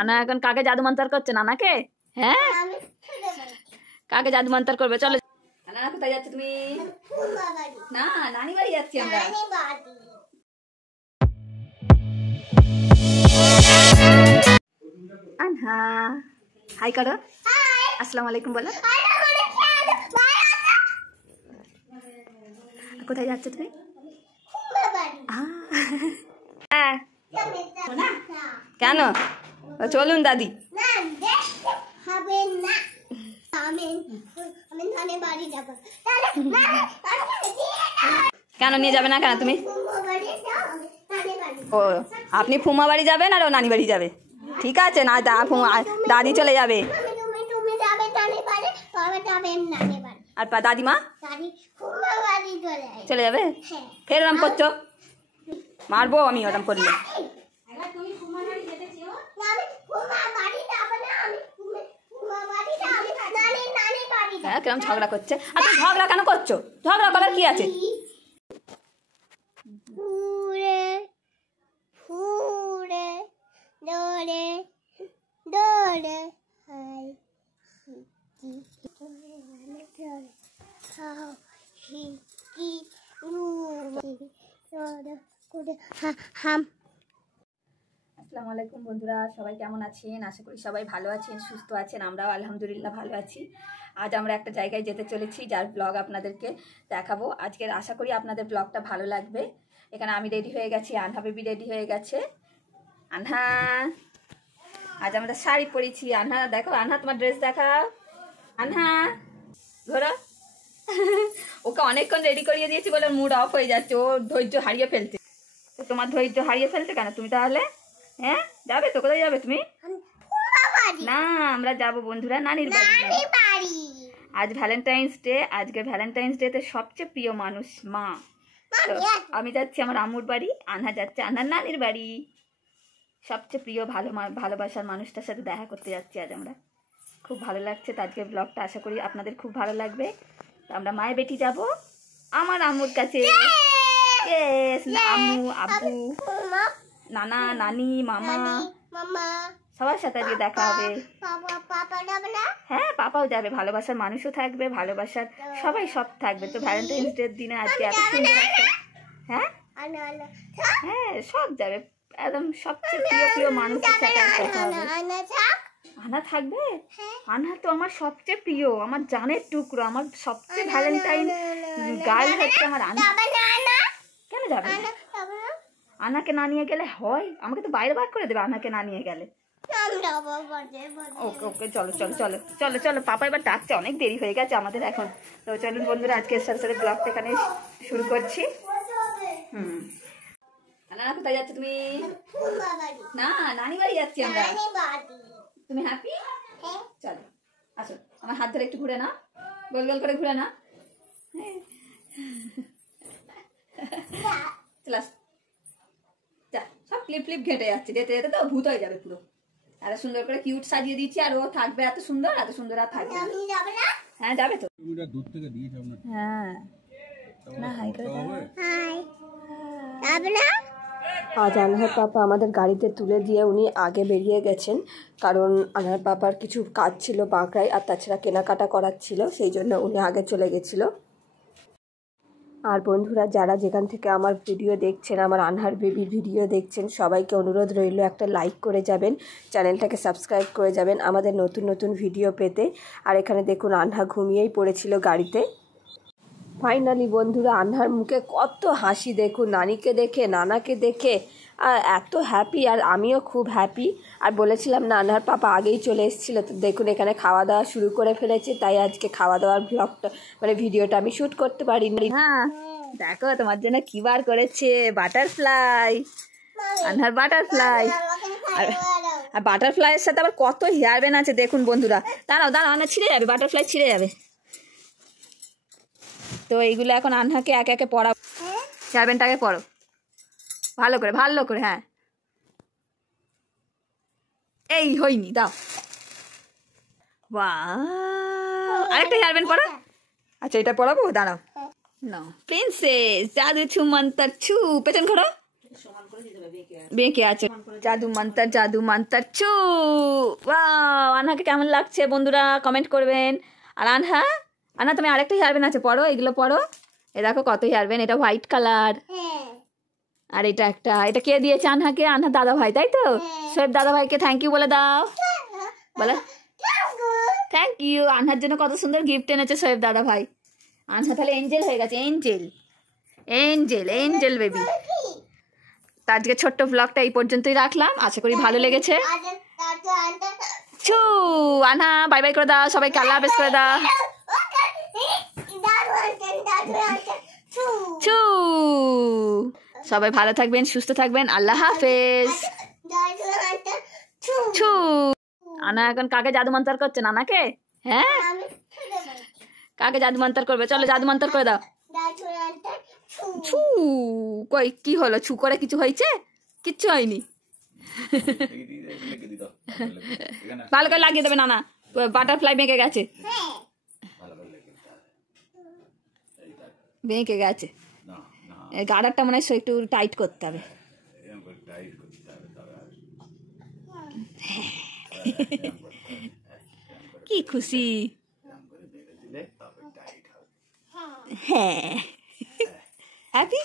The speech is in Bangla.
আনা এখন কাকে জাদু মন্তর করছে? নানাকে? হ্যাঁ, কাকে জাদু মন্তর করবে? চলো। আনা কোথায় যাচ্ছে তুমি? না, নানি বাড়ি যাচ্ছি আমরা। আনহা হাই করো, আসসালামু আলাইকুম বলো। কোথায় যাচ্ছে তুমি? হ্যাঁ, কেন? চলুন দাদি। কেন নিয়ে যাবে না কেন তুমি? ও, আপনি ফুমা বাড়ি যাবেন আর ও নানি বাড়ি যাবে? ঠিক আছে না, দাদি চলে যাবে। আর দাদিমা চলে যাবে? ফের ওরম করছো, মারবো আমি ওরম করলে। হ্যাঁ, কিরম ঝগড়া করছে। আর তুমি ঝগড়া কেন করছো? ঝগড়া করার কি আছে? আসসালামু আলাইকুম বন্ধুরা, সবাই কেমন আছেন? আশা করি সবাই ভালো আছেন, সুস্থ আছেন। আমরাও আলহামদুলিল্লাহ ভালো আছি। আজ আমরা একটা জায়গায় যেতে চলেছি, যার ব্লগ আপনাদেরকে দেখাবো আজকের। আশা করি আপনাদের ব্লগটা ভালো লাগবে। এখানে আমি রেডি হয়ে গেছি, আনহা বেবি রেডি হয়ে গেছে। আনহা, আজ আমরা শাড়ি পরেছি। আনহা দেখো, আনহা তোমার ড্রেস দেখাও। আনহা ধরো। ওকে অনেকক্ষণ রেডি করিয়ে দিয়েছি বলে মুড অফ হয়ে যাচ্ছে, ও ধৈর্য হারিয়ে ফেলছে। তো তোমার ধৈর্য হারিয়ে ফেলছে কেন তুমি তাহলে? হ্যাঁ, যাবে তো? কোথায় যাবে তুমি? না, আমরা যাবো বন্ধুরা নানির বাড়ি। আজ ভ্যালেন্টাইন্স ডে। আজকে ভ্যালেন্টাইন্স ডে তে সবচেয়ে প্রিয় মানুষ মা। তো আমি যাচ্ছি আমার আম্মুর বাড়ি, আনহা যাচ্ছে আনহার নানির বাড়ি। সবচেয়ে প্রিয় ভালোবাসার মানুষটার সাথে দেখা করতে যাচ্ছি আজ আমরা। খুব ভালো লাগছে তো আজকের ব্লগটা, আশা করি আপনাদের খুব ভালো লাগবে। তো আমরা মায়ের বেটি যাব আমার আম্মুর কাছে। আম্মু, আব্বু, নানা, নানি, মামা, সবার সাথে আজকে দেখা হবে। হ্যাঁ, পাপাও যাবে, ভালোবাসার মানুষও থাকবে, ভালোবাসার সবাই সব থাকবে। তো ভ্যালেন্টাইন্স ডে দিনে আজকে এত সুন্দর একটা, হ্যাঁ হ্যাঁ সব যাবে, একদম সবচেয়ে প্রিয় প্রিয় মানুষের সাথে দেখা হবে। আনা থাকবে? আনহা তো আমার সবচেয়ে প্রিয়, আমার জানের টুকরো, আমার সবচেয়ে ভ্যালেন্টাইন গার্ল হচ্ছে আমার আনা। কেন যাবে? আনাকে না নিয়ে গেলে হয়? আমাকে তো বাইরে বার করে দেবে আনাকে না নিয়ে গেলে। ওকে ওকে, চলো চলো চলো চলো চলো, পাপা এবার ডাকছে, অনেক দেরি হয়ে গেছে আমাদের এখন। তো চলুন বন্ধুরা, আজকে সাথে সাথে ব্লগটা এখানে শুরু করছি। আনা কোথায় যাচ্ছ তুমি? না, নানি বাড়ি যাচ্ছি আমরা। তুমি হ্যাপি? চলো আসো, আমার হাত ধরে একটু ঘুরে না, গোল গোল করে ঘুরে না। চল সব ক্লিপ ক্লিপ ঘেটে যাচ্ছে, যেতে যেতে তো ভূত হয়ে যাবে পুরো। এত সুন্দর করে কিউট সাজিয়ে দিচ্ছি, আর ও থাকবে এত সুন্দর, এত সুন্দর আর থাকবে। হ্যাঁ যাবে তো। হ্যাঁ না, হাই করে আজ আনহার পাপা আমাদের গাড়িতে তুলে দিয়ে উনি আগে বেরিয়ে গেছেন, কারণ আনহার পাপার কিছু কাজ ছিল বাঁকড়ায়, আর তাছাড়া কেনাকাটা করার ছিল, সেই জন্য উনি আগে চলে গেছিলো। আর বন্ধুরা, যারা যেখান থেকে আমার ভিডিও দেখছেন, আমার আনহার বেবির ভিডিও দেখছেন, সবাইকে অনুরোধ রইল একটা লাইক করে যাবেন, চ্যানেলটাকে সাবস্ক্রাইব করে যাবেন আমাদের নতুন নতুন ভিডিও পেতে। আর এখানে দেখুন, আনহা ঘুমিয়েই পড়েছিল গাড়িতে। ফাইনালি বন্ধুরা, আনহার মুখে কত হাসি দেখুন, নানিকে দেখে, নানাকে দেখে, আর এত হ্যাপি। আর আমিও খুব হ্যাপি। আর বলেছিলাম না, আনহার পাপা আগেই চলে এসেছিলো। তো দেখুন, এখানে খাওয়া দাওয়া শুরু করে ফেলেছে, তাই আজকে খাওয়া দাওয়ার ব্লগটা মানে ভিডিওটা আমি শ্যুট করতে পারিনি। হ্যাঁ দেখো, তোমার জন্য কি বার করেছে, বাটারফ্লাই, আনহার বাটারফ্লাই। আর বাটারফ্লাইয়ের সাথে আবার কত হেয়ার ব্যান্ড আছে দেখুন বন্ধুরা। দাঁড়াও দাঁড়াও, আনহা ছিঁড়ে যাবে, বাটারফ্লাই ছিঁড়ে যাবে। তো এইগুলো এখন আনহাকে একে একে পড়াবো। হেয়ার ব্যান্ডটাকে পড়ো ভালো করে, ভালো করে। হ্যাঁ, এই হয়নি, দাও। বাহ, আরেকটা হেয়ার ব্যান্ড পড়ো। আচ্ছা, এটা পড়াবো, দাঁড়াও। না, প্রিন্সেস জাদু ছু মন্তর ছু, পেছন ঘোরো। বেঁকে আছে। জাদু মন্তর ছু। ওয়াও, আনহাকে কেমন লাগছে বন্ধুরা কমেন্ট করবেন। আর আনহা তুমি আরেকটা হেয়ারবেন আছে, পড়ো এগুলো পড়ো। এ দেখো কত হেয়ারবেন, এটা হোয়াইট কালার। আর এটা কে দিয়েছে আনহাকে? আনহা দাদা ভাই, তাই তো? সব দাদা ভাইকে থ্যাংক ইউ বলে দাও, বলে থ্যাংক ইউ। আনহার জন্য কত সুন্দর গিফট এনেছে সোয়েব দাদা ভাই। আনহা তাহলে এঞ্জেল হয়ে গেছে, এঞ্জেল বেবি। তো আজকে ছোট্ট ব্লগটা এই পর্যন্তই রাখলাম, আশা করি ভালো লেগেছে। ছু, আনহা বাই বাই করে দাও, সবাইকে আল্লাহ হাফেজ করে দাও। ছু, সবাই ভালো থাকবেন, সুস্থ থাকবেন, আল্লাহ হাফেজ। ছু, আনা এখন কাকে জাদু মন্তর করছে? নানাকে? হ্যাঁ, কাকে জাদু মন্তর করবে? চলো জাদু মন্তর করে দাও। ছু, কই কি হলো? ছু করে কিছু হয়েছে? কিচ্ছু হয়নি। ভালো করে লাগিয়ে দেবে নানা, বাটারফ্লাই বেঁকে গেছে, বেঁকে গেছে। গার্ডারটা মনে হয় একটু টাইট করতে হবে। কি খুশি, হ্যাঁ, হ্যাপি।